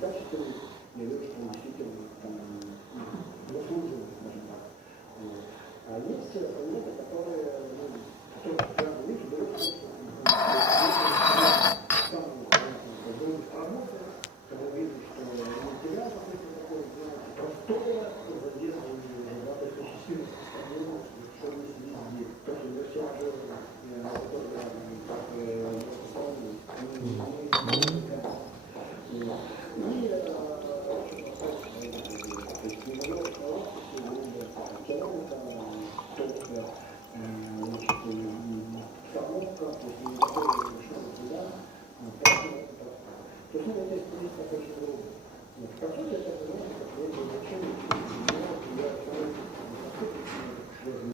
качественный, я вижу, что он действительно заслуживает, скажем так. Вот. А есть планеты, которые